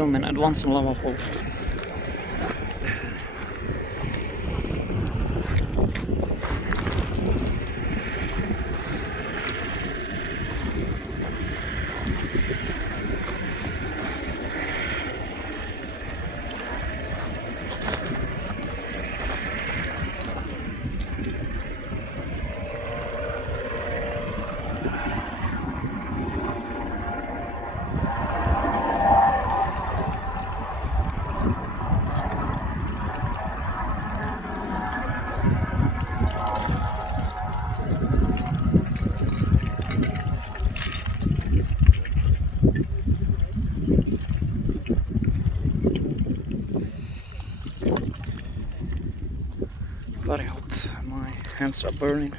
film in advance en lava vol. Very hot, my hands are burning.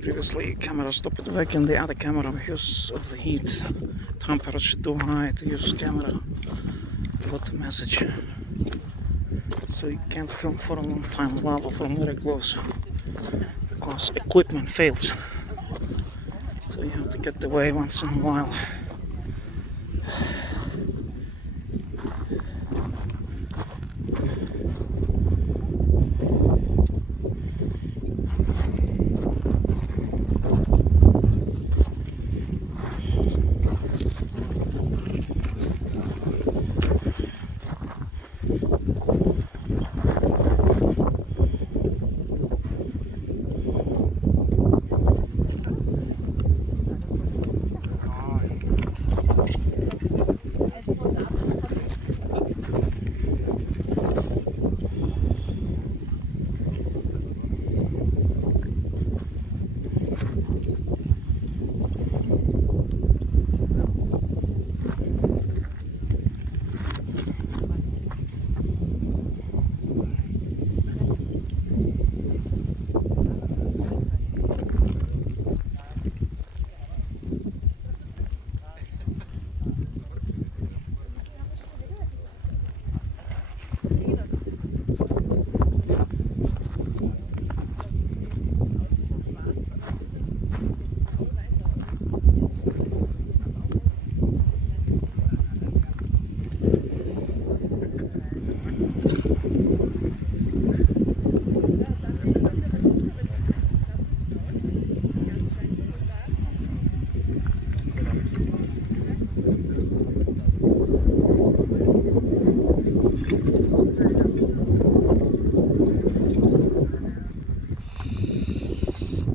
Previously camera stopped working the other camera because of the heat. Temperature too high to use camera. Got a message. So you can't film for a long time lava from very close because equipment fails. So you have to get away once in a while.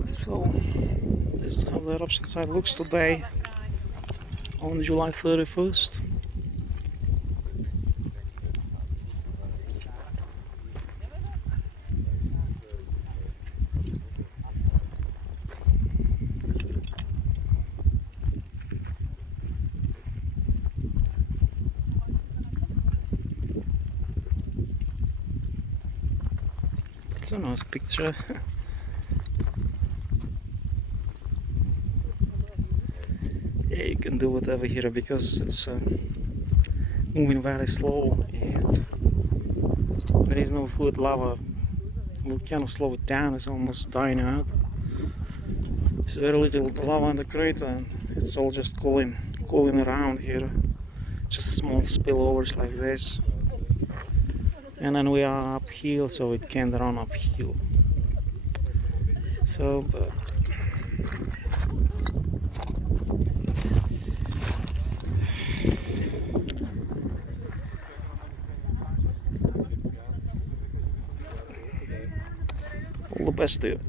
So this is how the eruption site looks today on July 31st. It's a nice picture. Yeah, you can do whatever here because it's moving very slow and there is no fluid lava. Volcano slow it down, it's almost dying out. There's very little lava in the crater and it's all just cooling around here. Just small spillovers like this. And then we are uphill, so it can run uphill. So, but all the best to you.